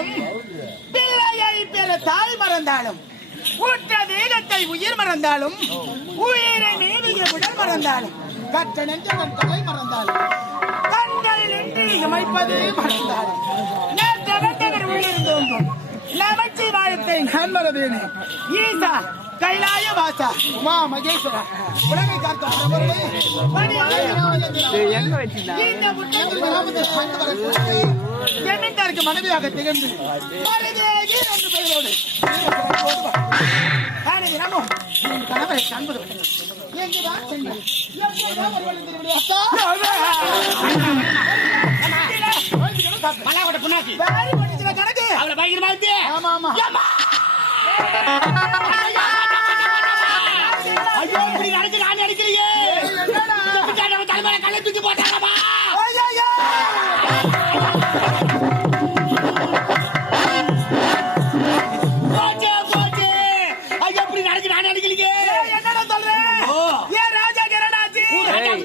மறந்தாலும் பிள்ளையை பெற தாய் மறந்தாலும் ஊற்ற தேகத்தை உயிர் மறந்தாலும் உயிரை நீதிய உடல் மறந்தாலும் கற்ற நெஞ்சவன் தலை மறந்தாலும் கண்கள் நின்று இமைப்பது மறந்தாலும் நேற்றவர் உள்ளிருந்தோம் நமச்சி வாழ்த்தை நான் மறவேனே ஈசா கைலாய வாசா உமா மகேஸ்வரா உலகை காத்த ஜமீன்தாருக்கு மனைவியாக திகழ்ந்து கணவரை காண்பது எங்குதான் சென்றார் கணக்கு அவளை பயங்கரமா இருக்கு. ஆமா ஆமா ஐயோ இப்படி நடந்து நான் அடிக்கலையே தலைமையில கல்லை தூக்கி போட்டாங்கம்மா. போச்சு போச்சு ஐயோ இப்படி நடந்து நான் அடிக்கலையே. என்னடா சொல்றேன் ஏன் ராஜா கிரணாச்சி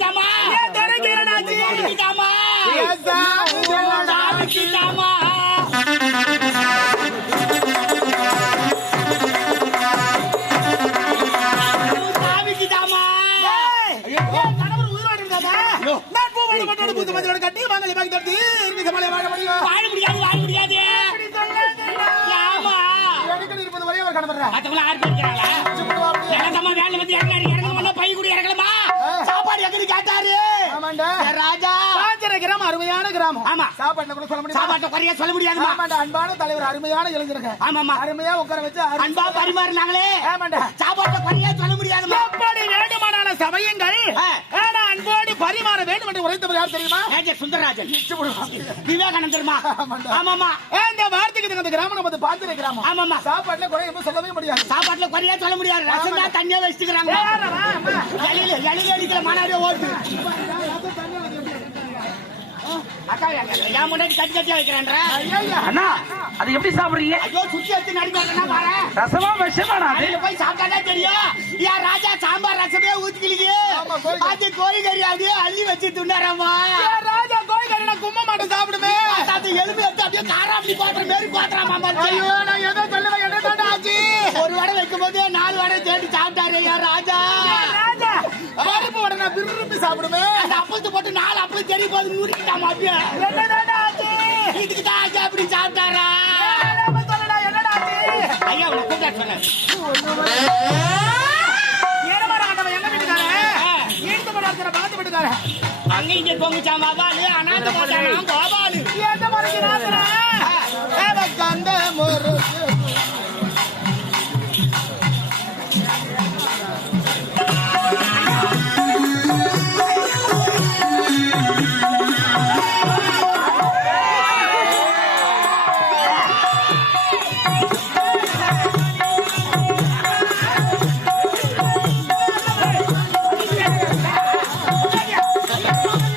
தாமா ஏன் தர கிரணாச்சி தாமா தாமா கட்டி வாங்கலை வாங்கி தடுத்து வாழ முடியும் வாழ முடியாது வாழ முடியாது இருப்பது வரையும் அவர் கணவர் வேலை வந்து இறங்க பை கூட இறங்கலமா சாப்பாடு எங்க கேட்டாரு ராஜா கிராமம் அருமையான கிராமம். ஆமா சாப்பாட்டுல கூட சொல்ல முடியும் சாப்பாட்டை குறைய சொல்ல முடியாது. ஆமாண்டா அன்பான தலைவர் அருமையான இளைஞருங்க. ஆமாமா அருமையா உட்கார வச்சு அன்பா பரிமாறினாங்களே. ஆமாண்டா சாப்பாட்டை குறைய சொல்ல முடியாது. எப்படி வேண்டுமானால சமயங்கள் அன்போடு பரிமாற வேண்டும் என்று உரைத்தவர் யார் தெரியுமா? சுந்தரராஜன் விவேகானந்தர்மா. ஆமாமா இந்த வார்த்தைக்கு அந்த கிராமம் நம்ம பார்த்து கிராமம். ஆமாமா சாப்பாட்டுல குறைய சொல்லவே முடியாது சாப்பாட்டுல குறைய சொல்ல முடியாது. ரசம் தான் தண்ணியா வச்சுக்கிறாங்க. அடிக்கிற மாநாடு ஓட்டு அது எப்படி சாப்பிடுறீங்க? ரசமா விஷமா போய் சாப்பிட்டா தெரியும். ராஜா சாம்பார் ரசமே ஊத்திக்கிளியே கோழி கறி அப்படியே அள்ளி வச்சு துண்டாராமா. ராஜா கோழி கறி கும்ப மாட்டேன் சாப்பிடுமே எலும்பு எடுத்து அப்படியே காராப்பி பாத்திர மாரி பாத்திரமா. நான் ஏதோ சொல்லுவேன் என்ன ஆச்சு. ஒரு வடை வைக்கும் போது 4 வடை தேடி சாப்பிட்டாரு ராஜா. பருப்பு வடை நான் விரும்பி சாப்பிடுவேன். அந்த அப்பளத்தை போட்டு 4 அப்பளம் தெரிய போது நூறிக்கிட்டாமா. இதுக்கு தான் ஆச்சு அப்படி சாப்பிட்டாரா? ஐயா உன கூப்பிட்டா சொன்ன பார்த்து விட்டுக்கார அங்க இங்க பொங்குச்சா பாபாலு அனாத கோபாலு கந்த முரு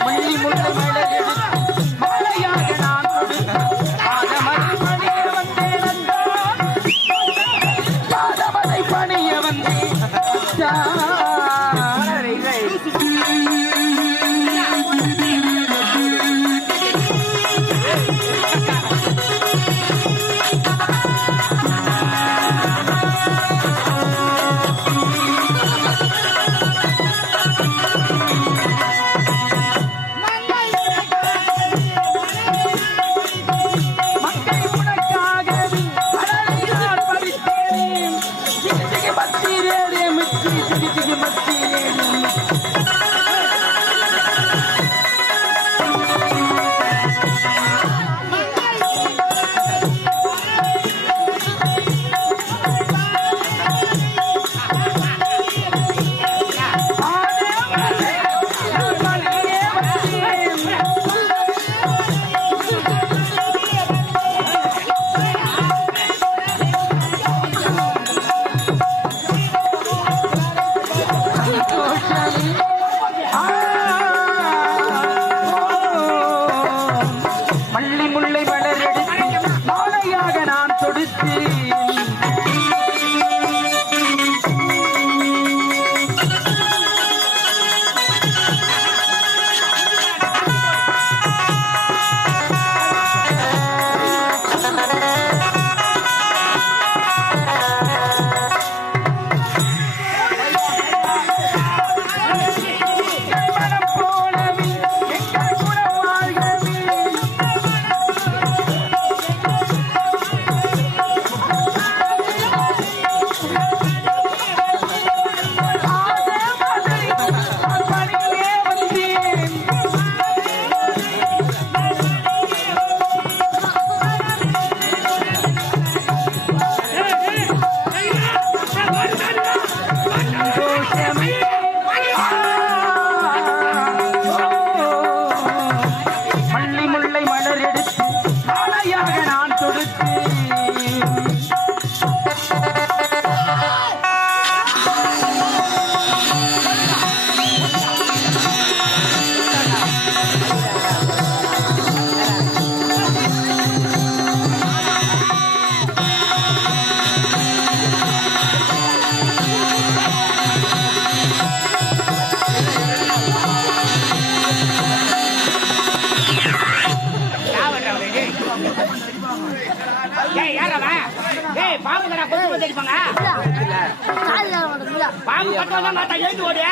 மல்லி முல்லை மலர் மலையாக நான் ஏய் யாரவா ஏய் பாம்புங்கடா கொத்து கொத்து அடிப்பாங்க பாம்பு கட்டவனா மாட்டா எழுந்து ஓடு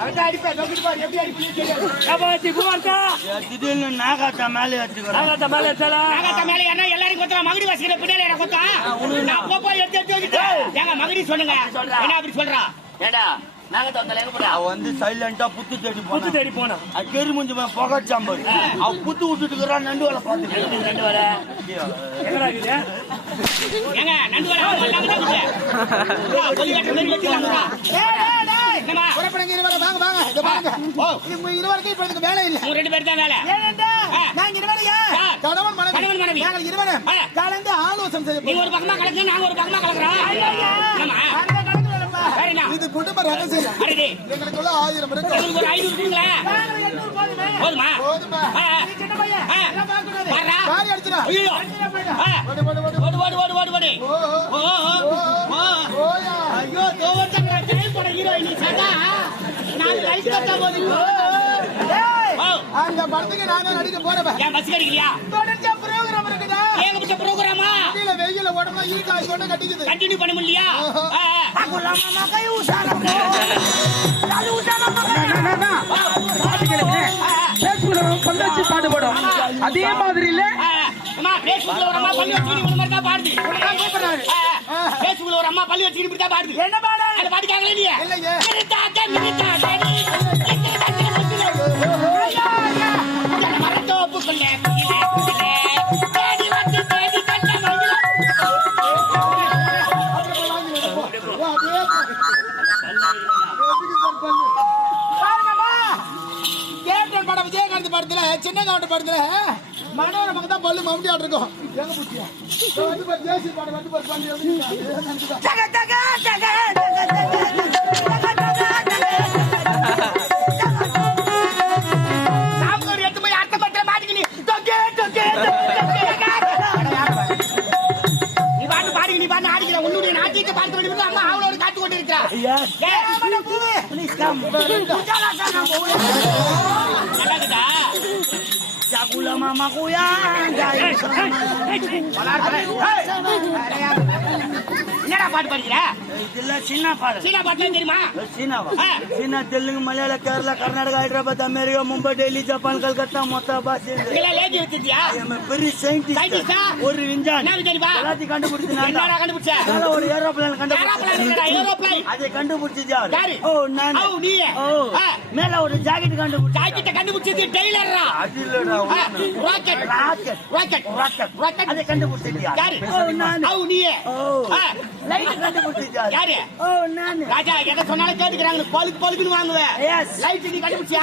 அவட்ட அடிப்ப நோக்கிட்டு பாரு எப்படி அடிப்பீங்க தெரியாது கபாத்தி குமார்க்கா திடீர்னு நாகாட்ட மேலே ஏத்துறா நாகாட்ட மேலே என்ன எல்லாரும் கொத்தற மகடி வாசிக்கிற பின்னால என்ன கொத்தா நான் போய் எடுத்து ஏங்க மகடி சொல்லுங்க என்ன அப்படி சொல்றா ஏடா நாகத்த வந்தல எங்க போறா அவ வந்து சைலண்டா புத்து தேடி போனா அக்கேரி முஞ்சு புகை சாம்பல் அவ புத்து விட்டுட்டுக்கறா நண்டு வலை பாத்து நண்டு வலை எங்கடா இது ஏங்க நண்டு வலை வந்தாங்க தம்பிச்சு போய் கட்ட மாதிரி வெட்டிலாம்டா டேய் என்னமா புறப்படுங்க இருவர வாங்க இத பாருங்க ஓ இது இருவருக்கு இப்ப எனக்கு வேலை இல்ல ரெண்டு பேர் தான் வேலை ஏன்டா நான் இருவரையா கணவன் மனைவி நாங்க இருவரே காலந்து ஆலோசனை செய்ய நீ ஒரு பக்கமா கலங்க நாங்க ஒரு பக்கமா கலங்கறோம் என்னமா இது குடும்ப ரகசியம் எங்களுக்குள்ள 1000 இருக்கு உங்களுக்கு ஒரு 500 இருக்குங்களா 800 போதுமா நீ சின்ன பையன் எல்லாம் பாக்க கூடாது வரடா காரி அடிச்சுடா ஐயோ ஓடு ஓயா ஐயோ தோவச்சங்கற ஜெயில் போற ஹீரோயின் சதா நான் லைட் கட்ட போறேன் டேய் அந்த படத்துக்கு நானே நடிக்க போறேன் ஏன் பஸ் கடிக்கலையா தொடர்ந்து புரோகிராம் இருக்குடா ஏங்க பிச்ச புரோகிராமா இல்ல வெயில உடம்பு ஈகாய் கொண்டு கட்டிக்குது கண்டினியூ பண்ண முடியலையா அகுலாமா கை உசாரப்போ நாலு உசாரப்போ பேஸ்புக்ல பல்லச்சி பாட்டு போடும் அதே மாதிரி இல்ல அம்மா பேஸ்புக்ல ஒரு அம்மா பல்லு வச்சிட்டு ஒரு மாதிரி தான் பாடுது நான் கூப்பிடுறாரு பேஸ்புக்ல ஒரு அம்மா பல்லு வச்சிட்டு இப்படி தான் பாடுது என்ன பாடு அந்த பாட்டு கேக்கல நீ இல்லையே மினிட்டா மரத்தோப்பு கொண்டே தேடி வந்து தேடி கண்ட மயில கேப்டன் படம் விஜயகாந்த் படத்துல சின்ன கவுண்டர் படத்துல மனோரமக்கு தான் பல்லு மம்டி ஆட் இருக்கும் எங்க புடிச்சியா வந்து பாரு தேசி படம் வந்து பாரு பல்லு எப்படி சாம்பூர் எடுத்து போய் அர்த்த பத்திர மாட்டிக்கினி நீ பாட்டு ஆடிக்கிற உன்னுடைய நாட்டியத்தை பார்க்க வேண்டும் அம்மா அவளோட காத்து கொண்டு இருக்கிறா நல்லாக்குதா ஜாகுல மாமா குயா என்னடா பாட்டு பாடுகிற இதுல சின்ன பாடு சீனா பாட்டு தெரியுமா சீனா தெலுங்கு மலையாள கேரளா கர்நாடகா ஹைதராபாத் அமெரிக்கா மும்பை டெல்லி ஜப்பான் கல்கத்தா மொத்த பாஷை லேடி வச்சிருக்கியா பெரிய சயின்டிஸ்ட் ஒரு விஞ்ஞானி எல்லாத்தையும் கண்டுபிடிச்சா ஒரு ஏரோப்ளேன் கண்டுபிடிச்சா அதை கண்டுபிடிச்சது யாரு ஓ நான் மேல ஒரு ஜாக்கெட் கண்டுபிடிச்சது டெய்லரா ராக்கெட் அதை கண்டுபிடிச்சது யாரு ஓ நான் ஓ நீ லைட் கண்டுபிடிச்சது யாரு ஓ நான் ராஜா எதை சொன்னாலும் கேட்டுக்கிறாங்க பழுக்குன்னு வாங்குவேன் லைட் நீ கண்டுபிடிச்சியா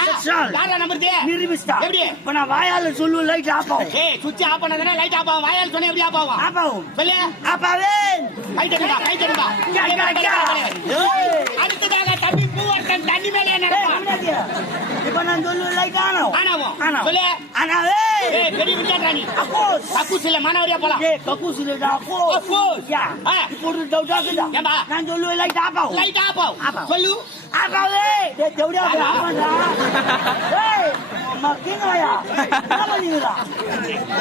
யாரா நம்பர் நிரூபிச்சா எப்படி இப்ப நான் வாயால சொல்லுவேன் லைட் ஆஃப் ஆகும் ஏய் சுவிட்ச் ஆஃப் பண்ணாதே லைட் ஆஃப் ஆகும் வாயால சொன்னா எப்படி ஆஃப் ஆகும் ஆஃப் ஆகும் சொல்லு ஆஃப் ஆகும் லைட் எடுடா அடுத்ததாக தம்பி பூவர்த்தன் தண்ணி மேலே நடக்கும் இப்ப நான் சொல்லுவேன் லைட் ஆனாவும் சொல்லு ஆனாவே ஏய் பெரிய விஞ்ஞானி கக்கூஸ் இல்ல மானவரியா போலாம் ஏய் கக்கூஸ் இல்ல கக்கூஸ் யா இப்போ ஒரு டவுட் ஆகுதா ஏம்பா நான் சொல்லுவேன் லைட் ஆஃப் ஆகும் சொல்லு ஆஃப் ஆவே டேய் தேவடியா ஆஃப் பண்றா ஏய் மக்கினோயா நாமனிடா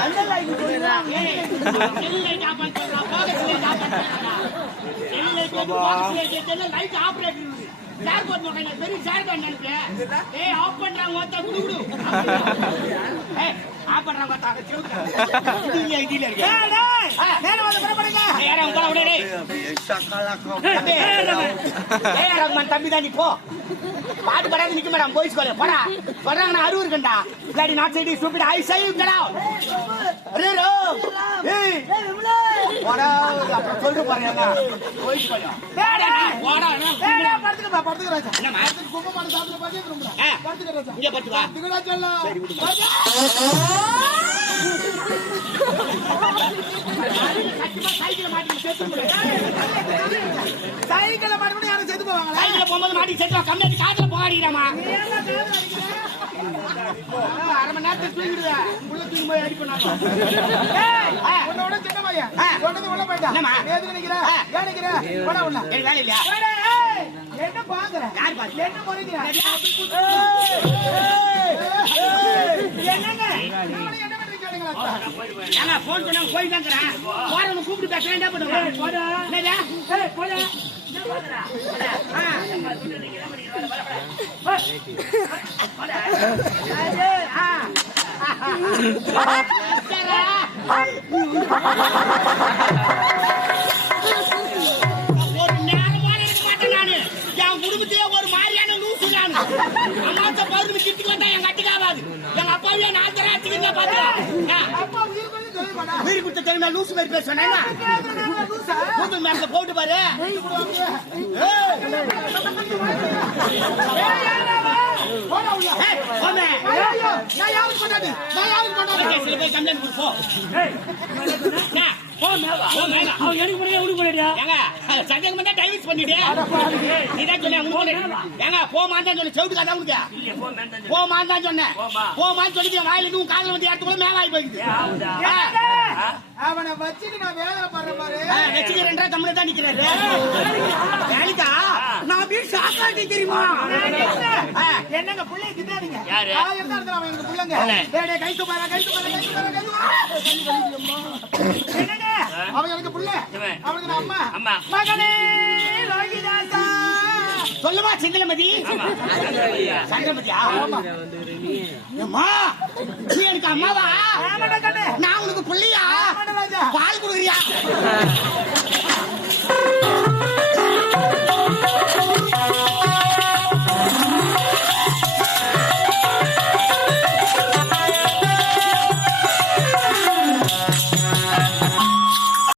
அந்த லைட் போடுறா லைட் ஆஃப் பண்றா போகஸ் லைட் ஆஃப் பண்றா லைட் ஆபரேட்டர் சார் போட் நோக்கல பெரிய சார் பண்ணனுக்கு ஏய் ஆஃப் பண்றாங்க ஓட்ட குடு ஏய் ஆஃப் பண்றாங்க ஓட்ட செவுக்கு இதுல இருக்கு டேய் மேல வந்து புறப்படுங்க ஏறா உங்க உடனே டேய் சக்கலக்க ஏய் ரஹ்மான் தம்பி தான் நீ போ பாட்டு பாடாத நிக்க மேடம் பாய்ஸ் காலேஜ் போடா சொல்றாங்க நான் அருவர் கண்டா இல்லாடி நாட் சைடு stupid I say you get out ரீரோ ஏய் போடா அப்புறம் சொல்ற பாருங்க பாய்ஸ் காலேஜ் போடா படுத்துக்க ராஜா என்ன மாத்துக்கு கும்பமான சாப்பிட பாத்தே படுத்துக்க ராஜா இங்க படுத்து வா திகடா சொல்ல சரி விடு சைக்கிள் மாட்டி செத்து போடு சைக்கிள் மாட்டி யாரும் செத்து போவாங்க சைக்கிள் போகும்போது மாட்டி செத்து கம்மியா காதுல போகாதீங்கமா அரை மணி நேரத்துக்கு தூங்கிடுவா உள்ள தூங்கி போய் அடி பண்ணாங்க உன்னோட சின்ன பையன் சொன்னது உள்ள போயிட்டான் எதுக்கு நிக்கிற ஏன் நிக்கிற போடா உள்ள எனக்கு வேலை இல்லையா என்ன பாக்குற யார் பாக்குற என்ன போறீங்க என்னங்க என்ன பண்றீங்க ஏங்க போன் சொன்னா போய் தாங்கறேன் போறவங்க கூப்பிட்டு பேச என்ன பண்ணுவாங்க போடா என்னடா ஏய் போடா என்ன பாக்குறா ஒரு நேரமான இருக்க மாட்டேன் நானு என் குடும்பத்திலே ஒரு மாதிரியான லூசு நான் அம்மாத்த பௌர்ணமி கிட்டுக்கு வந்தா என் கட்டுக்காவாது எங்க அப்பாவே நான் தராச்சுங்க பாத்துக்கலாம் வீடு கொடுத்த தெரியுமா லூசு மாதிரி பேசுவேன் கூகுள் மேப்ல போட்டு பாரு அவனை வச்சுட்டு நான் வேலை பண்ற பாரு வச்சுக்கிறேன் தமிழ் தான் நிக்கிறாரு வேலைக்கா நான் வீடு சாக்காட்டி தெரியுமா என்னங்க பிள்ளை திட்டாதீங்க யாரு? அவன் எனக்கு பிள்ளைங்க கை துப்பாரா கை துப்பாரா என்னங்க அவன் எனக்கு பிள்ளை அவனுக்கு நான் அம்மா அம்மா. மகனே ரோகிதாசா சொல்லுமா சிந்தலமதி சந்திரமதியா அம்மா நீ எனக்கு அம்மாவா நான் உனக்கு புள்ளியா பால் குடுக்குறியா